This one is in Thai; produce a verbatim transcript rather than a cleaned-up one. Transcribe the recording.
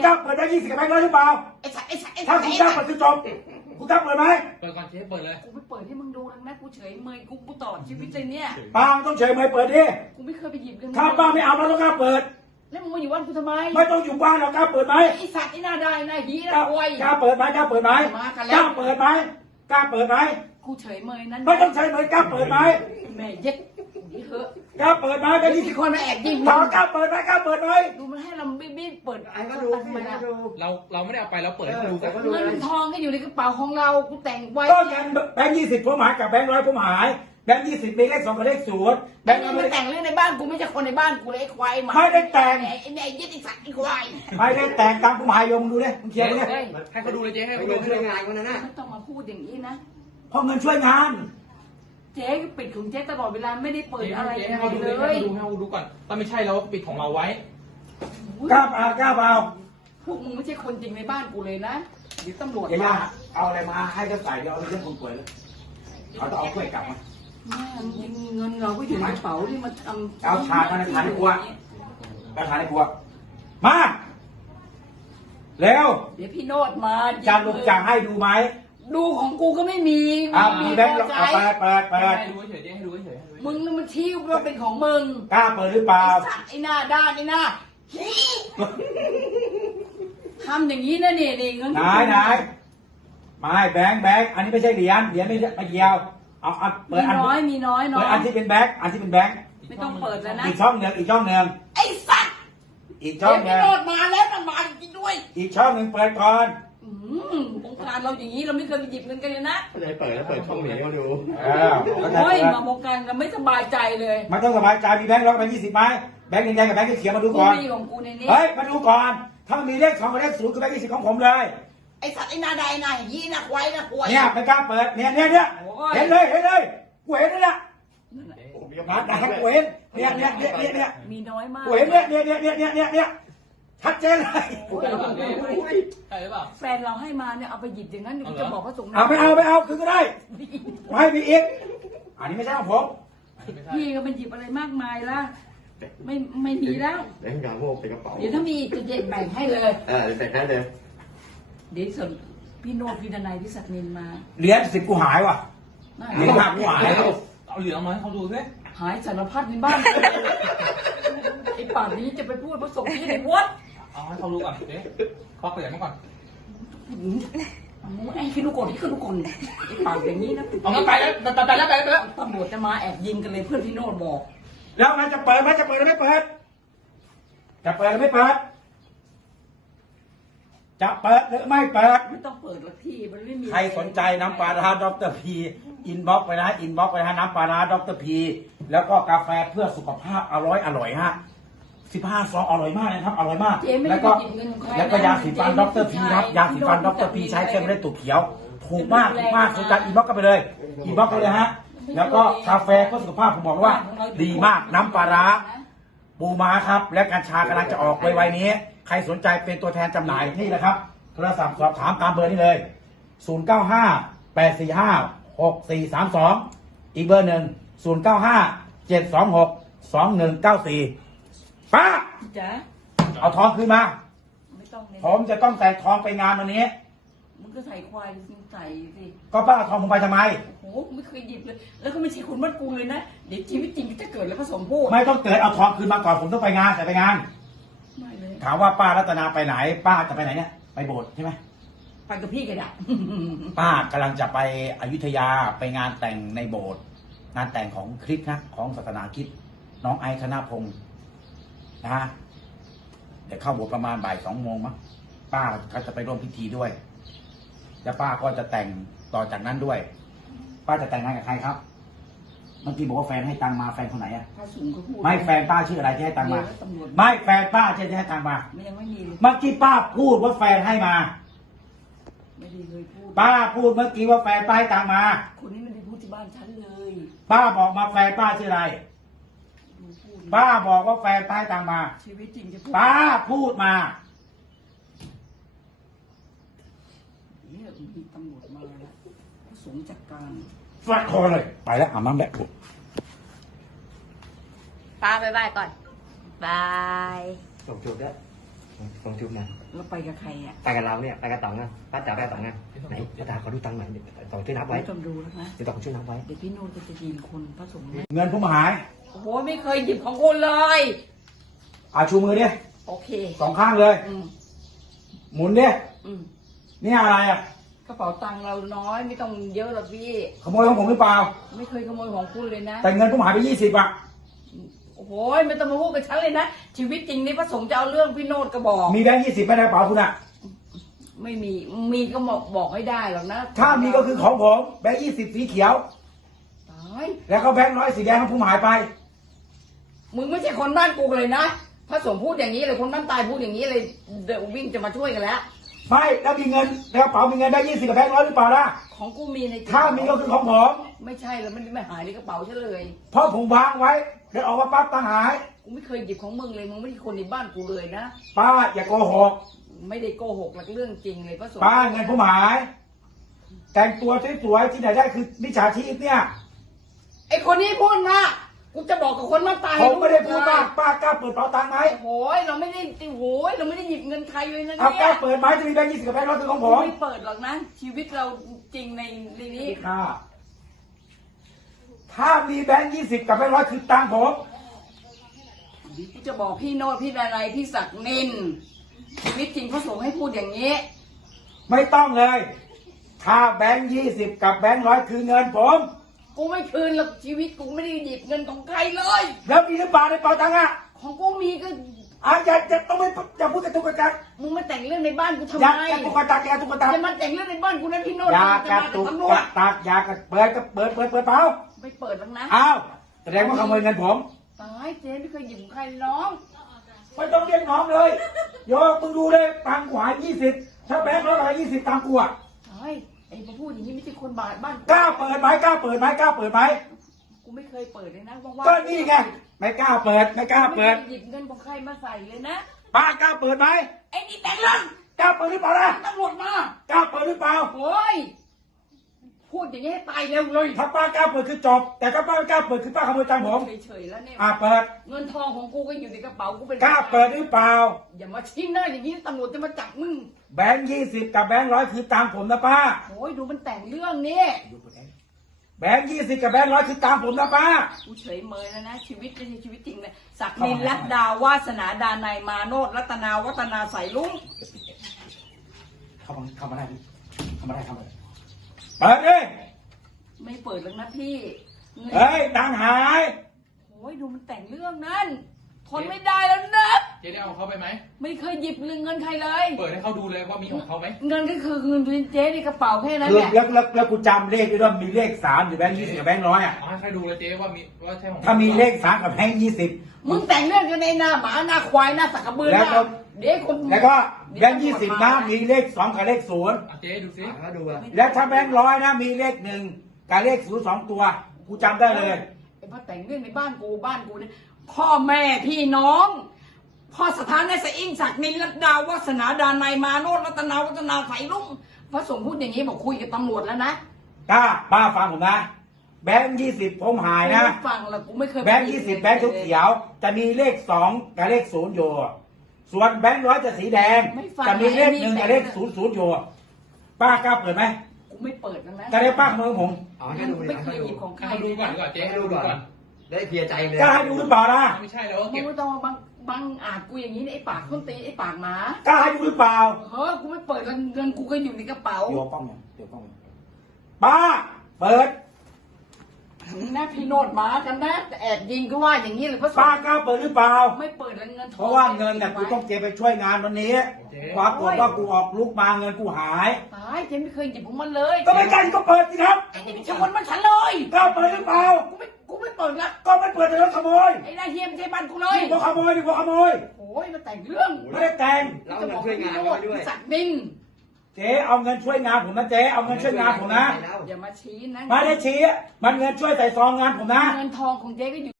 กล้าเปิดได้ยี่สิบกับแบงค์ร้อยหรือเปล่าไอ้สัตว์ไอ้สัตว์ถ้าคุณกล้าเปิดคือจบคุณกล้าเปิดไหมเปิดก่อนเจ๊เปิดเลยกูไปเปิดให้มึงดูแล้วนะกูเฉยเมยกูกูต่อชีวิตเลยเนี่ยป้าต้องเฉยเมยเปิดดิกูไม่เคยไปหยิบเงินถ้าป้าไม่เอาเราต้องกล้าเปิดแล้วมึงมาอยู่บ้านกูทำไมไม่ต้องอยู่บ้านเรากล้าเปิดไหมไอ้สัตว์ไอ้หน้าได้หน้าหีหน้าควายกล้าเปิดไหมกล้าเปิดไหมกล้าเปิดไหมกล้าเปิดไหมกูเฉยเมยนั้นไม่ต้องเฉยเมยกล้าเปิดไหมแม่เย็ดนี่เถอะกล้าเปิดไหมไปที่คนมาแอบยิงเรากล้าเปิดไหมกล้าเปิดไหมดูมันให้เราไม่ไม่เปิดไอ้ก็ดูมันดูเราเราไม่ได้เอาไปเราเปิดให้ดูแต่เงินทองก็อยู่ในกระเป๋าของเรากูแต่งไว้ก็ยังแบงค์ยี่สิบผมหายกับแบงค์ร้อยผมหายแบงค์ยี่สิบมีเลขสองกับเลขศูนย์แบงค์ไม่แต่งเรื่องในบ้านกูไม่ใช่คนในบ้านกูเลยไอ้ควายมาไม่ได้แต่งไอ้ไอ้ยึดไอ้สัตว์ไอ้ควายไม่ได้แต่งตามผมหายยมดูดิมึงเคลียร์ดูดิให้เขาดูเลยเจ๊ให้เขาดูช่วยงานคนนั้นน่ะไม่ต้องมาพูดอย่างนี้นะเพราะเงินช่วยงานเจ๊ปิดของเจ๊ตลอดเวลาไม่ได้เปิดอะไรให้เขาดูเลยให้เขาดูให้เขาดูก่อนถ้าไม่ใช่เราปิดของเราไว้กล้าเปล่ากล้าเปล่าพวกมึงไม่ใช่คนจริงในบ้านกูเลยนะเดี๋ยวตำรวจมาเอาอะไรมาให้ก็ใส่เดี๋ยวเอาเรื่องคนป่วยเลยเขาต้องเอาถ้วยกลับมาเงินเราก็อยู่ในกระเป๋าที่มันทำเอาถาดมาในถาดในครัวเอาถาดในครัวมาเร็วเดี๋ยวพี่โนดมาจานลูกจางให้ดูไหมดูของกูก็ไม่มีอ่ามีแบงค์เอาเปิดเปิดเปิดให้ดูเฉยให้ดูเฉยมึงนั่นมันชี้ว่าเป็นของมึงกล้าเปิดหรือเปล่าไอ้หน้าด้านไอ้หน้าทำอย่างนี้นะเนี่ยเงินไหนไหนไม่แบงค์แบงค์อันนี้ไม่ใช่เหรียญเหรียญไม่ไม่เกี่ยวเอาอันเปิดอันน้อยมีน้อยน้อยเปิดอันที่เป็นแบงค์อันที่เป็นแบงค์ไม่ต้องเปิดแล้วนะอีกช่องหนึ่งอีกช่องหนึ่งไอ้สัตว์อีกช่องหนึ่งพี่โนดมาแล้วมันมาจริงด้วยอีกช่องหนึ่งเปิดก่อนองค์การเราอย่างนี้เราไม่เคยไปหยิบเงินกันเลยนะเลยเปิดแล้วเปิดช่องหนีมาดูโอ้ยมาวงการกันไม่สบายใจเลยมันต้องสบายใจมีแบงค์ร้อยแบงค์ยี่สิบไหมแบงค์แดงกับแบงค์เขียวมาดูก่อนมีของกูในนี้เฮ้ยมาดูก่อนถ้ามีเลขสองกับเลขศูนย์คือแบงค์ยี่สิบของผมเลยไอสัตว์ไอนาใดนายยี่นักไว้นักไว้เนี่ยไม่กล้าเปิดเนี่ยเนี่ยเนี่ยเห็นเลยเห็นเลยกูเห็นเลยนะมาดักกูเห็นเนี่ยเนี่ยเนี่ยเนี่ยเนี่ยมีน้อยมากกูเห็นเนี่ยเนี่ยเนี่ยเนี่ยเนี่ยเนี่ยเนี่ยชัดเจนเลยใช่หรือเปล่าแฟนเราให้มาเนี่ยเอาไปหยิบอย่างนั้นจะบอกพระสงฆ์เอาไม่เอาไม่เอาคือก็ได้ไม่มีอีกอันนี้ไม่ใช่ของผมพี่ก็มันหยิบอะไรมากมายละไม่ไม่มีแล้วแบงค์ยาโม่เป็นกระเป๋าเดี๋ยวถ้ามีจะแบ่งให้เลยเออแบ่งให้เลยเดี๋ยวส่วนพี่โนดพี่ดนัยพี่ศักดิ์นินมาเหรียญสิบกูหายว่ะเหรียญห้ากูหายเอาเหรียญเอามาให้เขาดูสิหายสารพัดในบ้านไอ้ป่านนี้จะไปพูดพระสงฆ์ที่ไหนวัดเอาให้เขารู้ก่อนเจ๊ควักเหรียญมาก่อนไอ้ขึ้นลูกกลขึ้นลูกกลไอ้ปากอย่างนี้นะเอางั้นไปแล้วไปแล้วไปแล้วตำรวจจะมาแอบยิงกันเลยเพื่อนพี่โนดบอกแล้วมันจะเปิดไหมจะเปิดหรือไม่เปิดจะเปิดหรือไม่เปิดจะเปิดหรือไม่เปิดไม่ต้องเปิดละพี่มันไม่มีใครสนใจน้ำปลาร้าดรพีอินบ็อกไปนะอินบ็อกไปนะน้ำปลาร้าดรพีแล้วก็กาแฟเพื่อสุขภาพอร่อยอร่อยฮะสิบห้าซองอร่อยมากนะครับอร่อยมากแล้วก็แล้วก็ยาสีฟันดรพีครับยาสีฟันดรพีใช้เข้มได้ตุ่เขียวถูกมากถูกมากสนใจอินบ็อกกันไปเลยอินบ็อกไปเลยฮะแล้วก็กาแฟเพื่อสุขภาพผมบอกว่าดีมากน้ำปลาร้าปูม้าครับและกัญชากำลังจะออกไวๆนี้ใครสนใจเป็นตัวแทนจำหน่ายนี่นะครับโทรศัพท์สอบถามตามเบอร์นี้เลยศูนย์ เก้า ห้า แปด สี่ ห้า หก สี่ สาม สองอีกเบอร์หนึ่งศูนย์ เก้า ห้า เจ็ด สอง หก สอง หนึ่ง เก้า สี่ป้าจ๋าเอาทองคืนมาไม่ต้องผมจะต้องแต่งทองไปงานวันนี้มึงก็ใส่ควายใส่สิก็ป้าเอาทองผมไปทำไมโอ้โหไม่เคยหยิบเลยแล้วก็ไม่ใช่คนบ้านกูเลยนะเดี๋ยวชีวิตจริงจะเกิดแล้วก็สมบูรณ์ไม่ต้องเกิดเอาทองคืนมาก่อนผมต้องไปงานแต่ไปงานไม่เลยถามว่าป้ารัตนาไปไหนป้าจะไปไหนเนี่ยไปโบสถ์ใช่ไหมไปกับพี่ก็ได้ป้ากำลังจะไปอยุธยาไปงานแต่งในโบสถ์งานแต่งของคริสต์นะของศาสนาคริสต์น้องไอซ์ธนพงศ์นะฮะเดี๋ยวเข้าโบสถ์ประมาณบ่ายสองโมงมั้งป้าก็จะไปร่วมพิธีด้วยแล้วป้าก็จะแต่งต่อจากนั้นด้วยป้าจะแต่งงานกับใครครับเมื่อกี้บอกว่าแฟนให้ตังมาแฟนคนไหนอ่ะไม่แฟนป้าชื่ออะไรที่ให้ตังมาไม่แฟนป้าชื่อที่ให้ตังมายังไม่มีเมื่อกี้ป้าพูดว่าแฟนให้มาไม่ได้เคยพูดป้าพูดเมื่อกี้ว่าแฟนป้าให้ตังมาคนนี้ไม่ได้พูดที่บ้านฉันเลยป้าบอกมาแฟนป้าชื่ออะไรป้าบอกว่าแฟนป้าให้ตังมาชีวิตจริงจะพูดป้าพูดมาเนี่ยมีตำรวจมาแล้วสงจัดการฟาดคอเลยไปแล้วอาบน้ำแบบป้าบายบายก่อนบายส่งจุดได้ลองจุ๊บมาแล้วไปกับใครอ่ะไปกับเราเนี่ยไปกับต๋องอ่ะป้าจ๋าไปกับต๋องอ่ะไหนป้าจ๋าขอดูตังค์หน่อยเดี๋ยวต๋องช่วยนับไว้ไม่ต้องดูแล้วนะเดี๋ยวต๋องช่วยนับไว้เดี๋ยวพี่โน้ตจะยิงคนพระสงฆ์ให้เงินผมหายโอ้โหไม่เคยหยิบของคุณเลยเอาชูมือดิโอเคสองข้างเลยอืมหมุนดิอืมนี่อะไรอ่ะกระเป๋าตังค์เราน้อยไม่ต้องเยอะหรอกพี่ขโมยของผมหรือเปล่าไม่เคยขโมยของคุณเลยนะแต่เงินผมหายไปยี่สิบอ่ะโอ้โหไม่ต้องมาพูดกับฉันเลยนะชีวิตจริงนี่พระสงฆ์จะเอาเรื่องพี่โนดก็บอกมีแบงค์ยี่สิบไม่ได้กระเป๋าคุณอ่ะไม่มีมีก็บอกบอกให้ได้หรอกนะถ้ามีก็คือของผมแบงค์ยี่สิบสีเขียวตายแล้วก็แบงค์ร้อยสีแดงของผมหายไปมึงไม่ใช่คนบ้านกูเลยนะพระสงฆ์พูดอย่างนี้เลยคนบ้านตายพูดอย่างนี้เลยเดี๋ยววิ่งจะมาช่วยกันแล้วไม่แล้วมีเงินในกระเป๋ามีเงินได้ยี่สิบกับแบงค์ร้อยหรือเปล่าล่ะของกูมีในถ้ามีก็คือของผมไม่ใช่แล้วมันไม่หายในกระเป๋าฉันเลยเพราะผมวางไว้เดี๋ยวออกมาปั๊บตั้งหายกูไม่เคยหยิบของมึงเลยมึงไม่ใช่คนในบ้านกูเลยนะป้าอย่าโกหกไม่ได้โกหกหลักเรื่องจริงเลยพระสงฆ์ป้าเงินผมหาย แต่งตัวสวยๆที่ไหนได้คือมิจฉาชีพเนี่ยไอคนนี้พูดมากกูจะบอกกับคนบ้านตายผมไม่ได้พูดมากป้ากล้าเปิดเป๋าตังค์ไหมโอ้ยเราไม่ได้โอ้ยเราไม่ได้หยิบเงินใครเลยนะเอาเนี่กล้าย เปิดไหมจะมีแบงค์ยี่สิบกับแบงค์ร้อยคือของผมไม่เปิดหรอกนะ ชีวิตเราจริงในในนี้ถ้าถ้ามีแบงค์ยี่สิบกับแบงค์ร้อยคือตังค์ผมกูจะบอกพี่โนดพี่ดานัยพี่ศักดิ์นินชีวิตจริงพระสงฆ์ให้พูดอย่างนี้ไม่ต้องเลย ถ้าแบงค์ยี่สิบกับแบงค์ร้อยคือเงินผมกูไม่คืนหรอกชีวิตกูไม่ได้หยิบเงินของใครเลยแล้วมีหรือเปล่าในเป๋าตังค์อ่ะของกูมีก็อาอย่าจะต้องไม่อย่าพูดกระตุกกระตักมึงมาแต่งเรื่องในบ้านกูทำอย่าไมกระตุกกระตักอย่ากระตุกกระตักจะมาแต่งเรื่องในบ้านกูนะพี่โนดอย่าจะกระมาตุกับกตำรกวจระตักอย่ากระเปิดก็เปิดเปิดเปิดเปล่าไม่เปิดหรอกนะอ้าวแสดงว่าขโมยเงินผมตายเจ๊ไม่เคยหยิบของใครน้องไม่ต้องเรียกน้องเลยโยมมึงดูเลยตังค์ขวายี่สิบถ้าแบงค์ร้อยกับยี่สิบตังค์กูอ่ะตายไอ้มาพูดอย่างนี้ไม่ใช่คนบาดบ้านกล้าเปิดไหมกล้าเปิดไหมกล้าเปิดไหมกูไม่เคยเปิดเลยนะว่างๆก็นี่ไงไม่กล้าเปิดไม่กล้าไม่เปิดเคยหยิบเงินของใครมาใส่เลยนะป้ากล้าเปิดไหมไอ้นี่แต่งเรื่องกล้าเปิดหรือเปล่าล่ะตำรวจมากล้าเปิดหรือเปล่าโอ้ยพูดอย่างนี้ให้ตายเร็วเลยถ้าป้ากล้าเปิดคือจบ แต่ถ้าป้าไม่กล้าเปิดคือป้าขโมยตังค์ผมเฉยๆแล้วเนี่ยอ่าเปิดเงินทองของกูก็อยู่ในกระเป๋ากูเป็นกล้าเปิดหรือเปล่าอย่ามาชี้หน้าอย่างนี้ตำรวจจะมาจับมึงแบงค์ยี่สิบกับแบงค์ร้อยคือตังค์ผมนะป้าโอ้ยดูมันแต่งเรื่องนี่แบงค์ยี่สิบกับแบงค์ร้อยคือตังค์ผมนะป้ากูเฉยเมยแล้วนะชีวิตไม่ใช่ชีวิตจริงเลยศักดินรัตดาวาสนาดานายมาโนดรัตนาวัฒนาใสลุงเข้ามาเข้ามาได้ดิเข้ามาได้เข้ามาได้เปิดดิไม่เปิดแล้วนะพี่เงินเฮ้ยตังค์หายโอ้ยดูมันแต่งเรื่องนั้นทนไม่ได้แล้วนะเจ๊ได้เอาเขาไปไหมไม่เคยหยิบเงินใครเลยเปิดให้เขาดูเลยว่ามีของเขาไหมเงินก็คือเงินเจ๊ในกระเป๋าแค่นั้นคือแหละแล้วแล้วแล้วกูจำเลขด้วยว่ามีเลขสามอยู่แบงค์ยี่สิบกับแบงค์ร้อยอ่ะเอาให้ใครดูเลยเจ๊ว่ามีว่าใช่ของถ้ามีเลขสามกับแบงค์ยี่สิบมึงแต่งเรื่องกันในหน้าหมาหน้าควายหน้าสักกระเบือแล้วก็เด็กคนแล้วก็แบงค์ยี่สิบนะมีเลขสองกับเลขศูนย์อ่ะเจ๊ดูสิอ่ะดูอ่ะแล้วถ้าแบงค์ร้อยนะมีเลขหนึ่งกับเลขศูนย์สองตัวกูจำได้เลยไอ้พ่อแต่งเรื่องในบ้านกูบ้านกูเนี่ยพ่อแม่พี่น้อง พ่อสถานในสะอิ่งศักดิ์นินรัตดาวัฒนาดานายมาโนดรัตนาวัฒนาใสลุงพระสงฆ์พูดอย่างนี้บอกคุยกับตำรวจแล้วนะกล้าป้าฟังผมนะ แบงค์ยี่สิบผมหายนะไม่ฟังหรอกกูไม่เคยแบงค์ยี่สิบแบงค์เขียวๆจะมีเลขสองกับเลขศูนย์อยู่ส่วนแบงค์ร้อยจะสีแดง จะมีเลขหนึ่งกับเลขศูนย์ศูนย์อยู่ป้ากล้าเปิดไหมกูไม่เปิดแล้วนะจะได้ป้าขโมยผมเอาให้ดูดิไม่เอาเคให้ยดูหยิบของใครให้เขาดูก่อนดีกว่าเจ๊ให้ให้ดูดูก่ก่ออน นได้เคลียร์ใจเลยกล้าให้ดูหรือเปล่าล่ะไม่ใช่แล้วมึเก็งบไม่ต้องมาบังบังอาจกูอย่างนี้นะไอ้ปากคนตีไอ้ปากหมากล้าให้ดูหรือเปล่าเฮ้ยกูไม่เปิดแล้วเงินกูก็อยู่ในกระเป๋าเดี๋ยวป้องเนี่ยเดี๋ยวป้องป้าเปิดถึงนะพี่โนดหมากันนะแต่แอบยิงก็ว่าอย่างนี้เลยพระสป้าง กล้าเปิดหรือเปล่าไม่เปิดแล้วเงินทองเพราะว่าเงินเนี่ยกูต้องเก็บไปช่วยงานวันนี้ปรากฏว่ากูออกลูกมาเงินกูหายตายเจ๊ไม่เคยหยิบของมันเลยก็ไม่กล้าก็เปิดสิครับไอ้นี่ไม่ใช่คนมันฉันเลยกล้าเปิดหรือเปล่ากูไม่กูไม่เปิดละก็ไม่เปิดแต่รถขโมยไอ้นายเฮียไม่ใช่บ้านกูเลยนี่พวกขโมยนี่พวกขโมยโอ้ยมาแต่งเรื่องไม่ได้แต่งแล้วเอาเงินช่วยงานไว้ด้วยสักดินเจ๊เอาเงินช่วยงานผมนะเจ๊เอาเงินช่วยงานผมนะอย่ามาชี้นะไม่ได้ชี้มันเงินช่วยใส่ซองงานผมนะเงินทองของเจ๊ก็อยู่